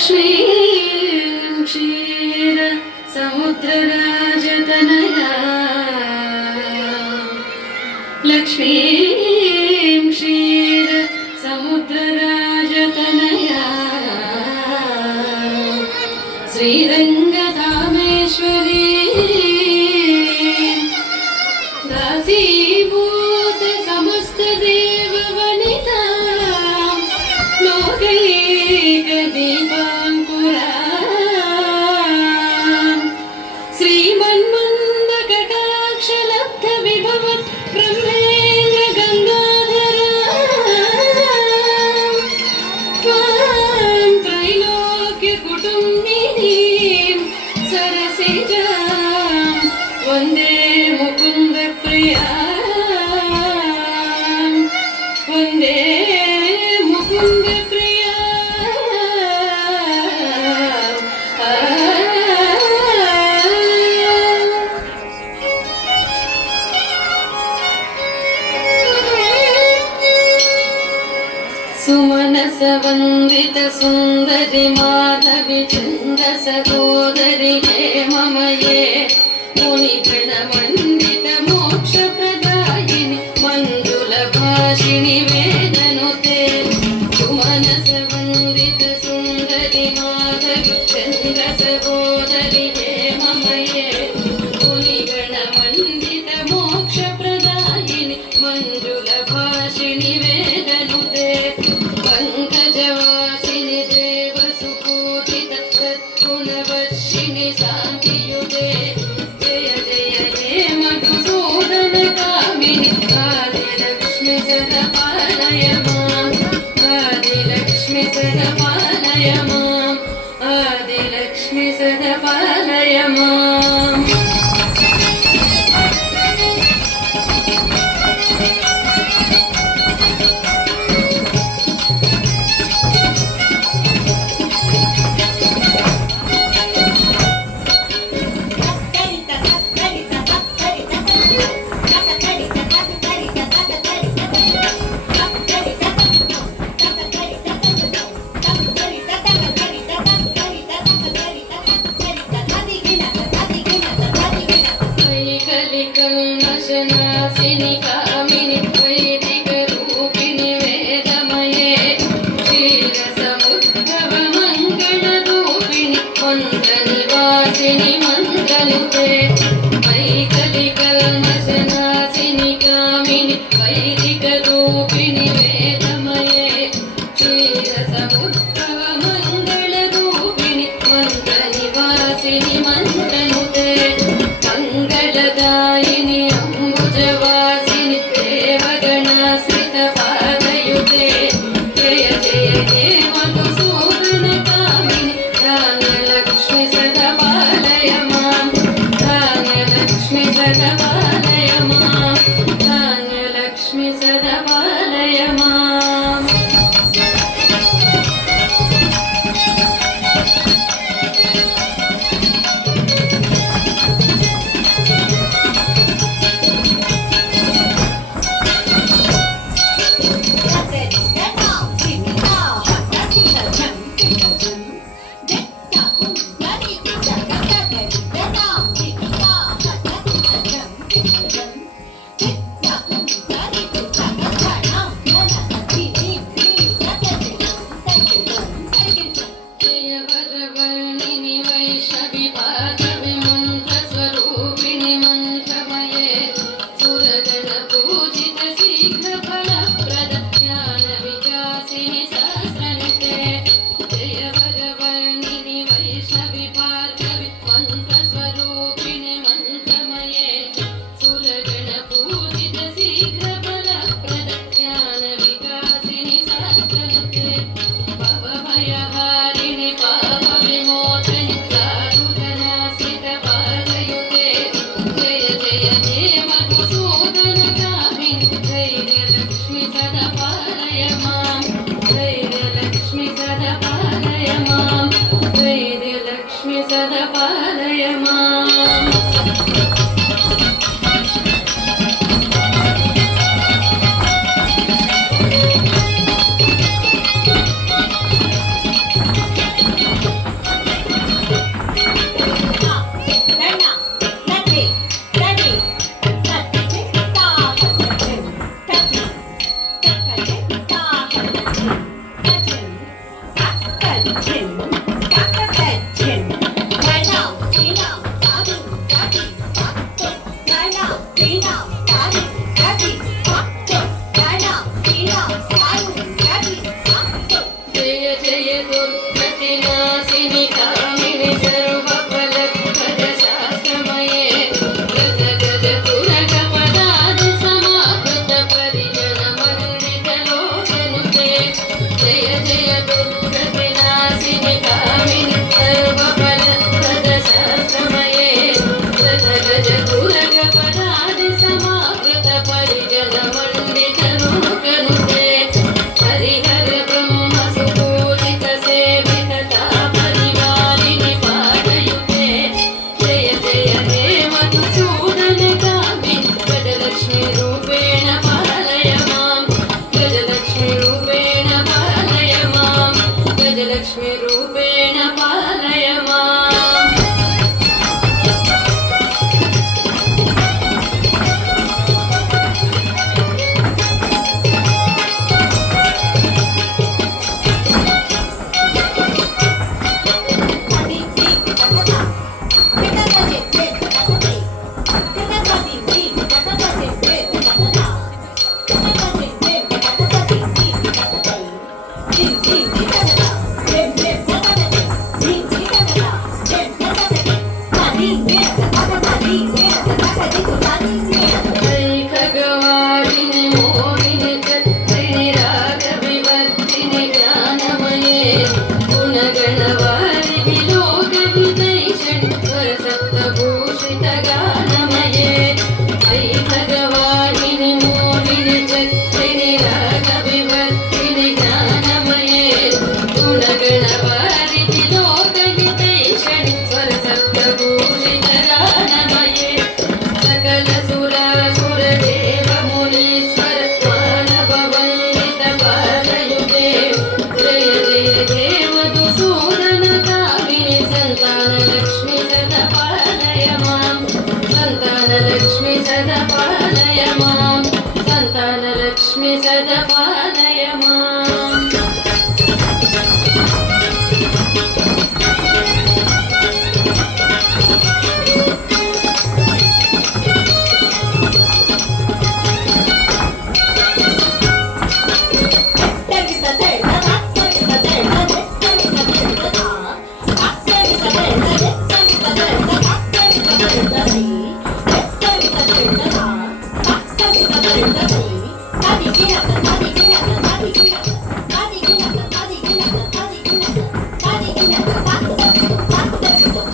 लक्ष्मीं क्षीर समुद्रराजतनया लक्ष्मीं क्षीर समुद्रराजतनया श्रीरङ्गधामेश्वरी दासीभूत समस्तदेववनिता लोकैकदीपाङ्कुरा श्रीमन्मन्दकटाक्षलब्धविभवत् ब्रह्मेन्द्र गङ्गाधरा त्वां त्रैलोक्यकुटुम्बिनीं सरसिजां वन्दे मुकुन्दप्रिया वन्दे मुकुन्दप्रिया सुमनसवन्दित सुन्दरि माधवि चन्द्र सहोदरि हे मम ये मुनिगणमण्डित मोक्षप्रदायिनि मञ्जुलभाषिणि वेदनुते सुमनसवन्दित सुन्दरि माधवि चन्द्र सहोदरि हे मम ये मुनिगणमण्डित मोक्षप्रदायिनि मञ्जुलभाषिणि वेदनुते पंकजवासिनि देवसुपूजित सद्गुणवर्षिणि शान्तियुते जय जय हे मधुसूदन कामिनि आदिलक्ष्मि सदा पालय माम् आदिलक्ष्मि सदा पालय माम् आदिलक्ष्मि सदा पालय माम् कल्मषनाशिनि कामिनि वैदिकरूपिणि वेदमये क्षीरसमुद्भवमङ्गलरूपिणि मन्त्रनिवासिनि मङ्गलुते वैकलिकल्मषनाशिनि कामिनि वैदिकरूपिणि वेदमये क्षीरसमुद्भवमङ्गलरूपिणि मन्त्रनिवासिनि मन्त्रनुते मंगलदायिनि अम्बुजवासिनि देवगणाश्रितपादयुते जय जय हे मधुसूदन कामिनि धान्यलक्ष्मि सदा पालय माम् धान्यलक्ष्मि सदा पालय माम् धान्यलक्ष्मि सदा पालय माम् जयवरवर्णिनि वैष्णवि पादवि मन्त्रस्वरूपिणि मन्त्रमये सुरगणपूजित शीघ्रफलप्रद ज्ञानविकासिनि सहस्रनुते जयवरवर्णिनि वैष्णवि पार्गवि मन्त्रस्वरूपिणि मन्त्रमये सुरगणपूजित शीघ्रफलप्रद ज्ञानविकासिनि सहस्रनुते भवभयहारिणि पापविमोचनि साधुजनाश्रितपादयुते जय जय हे मधुसूदन कामिनि धैर्यलक्ष्मि सदा पालय माम् धैर्यलक्ष्मि सदा पालय माम् धैर्यलक्ष्मि सदा पालय माम् विजयलक्ष्मि सदा पालय माम्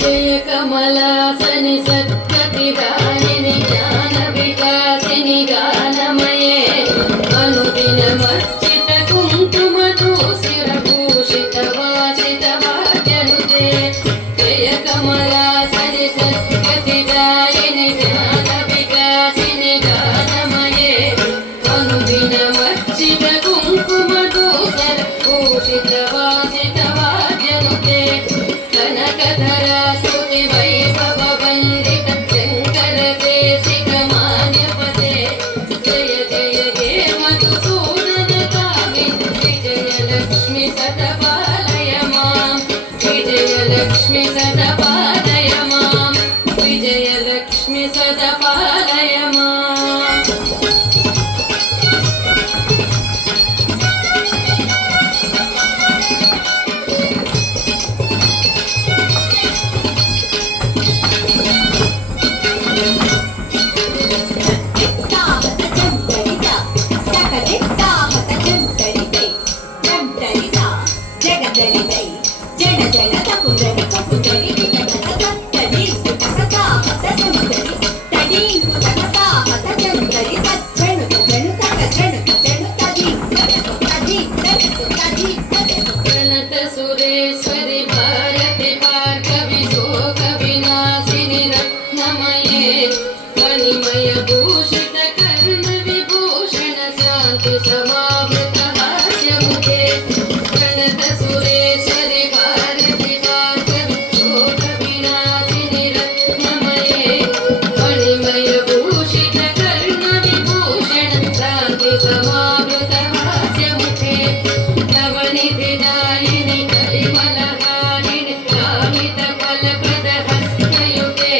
जय कमलासनि सद्गतिदायिनि ज्ञान विकासिनि गानमये अनुदिनमर्चित कुङ्कुम दूषित वासित भाग्यनुते जय कमलासनि सद्गतिदायिनि ज्ञान विकासिनि गानमये अनुदिनमर्चित कुङ्कुम दूषित वासित भाग्यनुते कनकधरा स्तुति वैभव वन्दित शङ्कर देशिक मान्यपते जय जय हे मधुसूदन कामिनि विजयलक्ष्मि सदा पालय माम् विजयलक्ष्मि सदा पालय माम् विजयलक्ष्मि सदा पालय माम् सुरेश्वरि भारति भार्गवि शोक विनाशिनि रत्नमये मणिमय भूषित कर्ण विभूषण शान्ति समावृत हास्यमुखे प्रणत सुरेश्वरि भारति भार्गवि शोक विनाशिनि रत्नमये मणिमय भूषित कर्ण विभूषण शान्ति समावृत हास्यमुखे नवनिधिदायिनि कलिमलहारिणि कामित फलप्रद हस्तयुते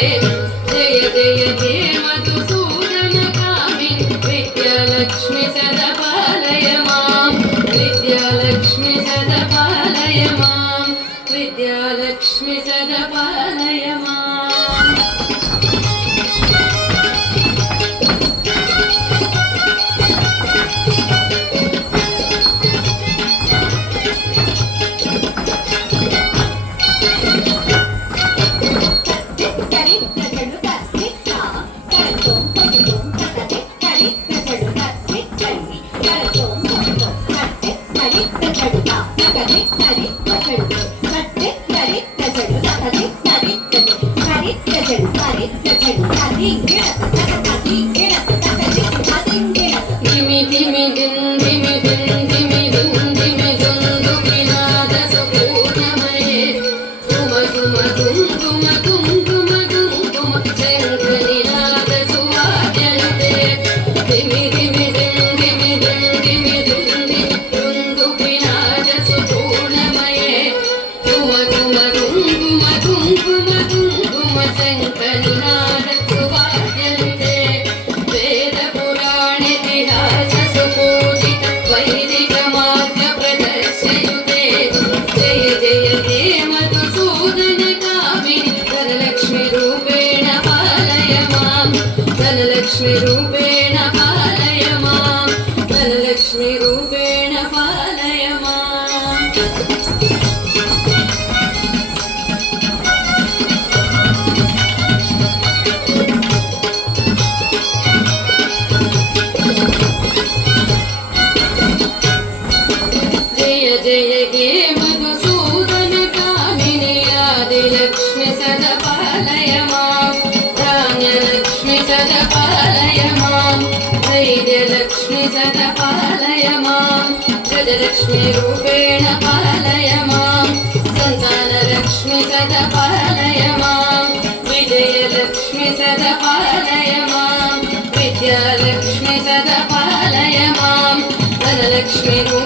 जय जय हे मधुसूदन कामिनि विद्यालक्ष्मि सदा पालय माम् विद्यालक्ष्मि सदा पालय माम् विद्यालक्ष्मि सदा पालय माम् धिमि धिमि दिन धिमि दिन धिमि दिन धिमि दुन्दु विनाद सुपूर्णमये तुम तुम तुम तुम तुम तुम तुम तुम शङ्खनिनाद सुवाद्यनुते धिमि धिमि दिन धिमि दिन धिमि दिन धिमि दुन्दु विनाद सुपूर्णमये तुम तुम तुम तुम तुम तुम तुम तुम शङ्खनिनाद सुवाद्यनुते वेद पुराण इतिहास सुपूजित वैदिक मार्ग प्रदर्शयुते जय जय हे मधुसूदन कामिनि धनलक्ष्मि रूपेण पालय माम् धनलक्ष्मि रूपेण पालय माम् धनलक्ष्मि रूपेण पालय माम् जय जय हे मधुसूदन कामिनि आदिलक्ष्मि सदा पालय माम् धान्यलक्ष्मि सदा पालय माम् धैर्यलक्ष्मि सदा पालय माम् गजलक्ष्मि रूपेण पालय माम् सन्तानलक्ष्मि सदा पालय माम् विजयलक्ष्मि सदा पालय माम् विद्यालक्ष्मि सदा पालय माम् लक्ष्मी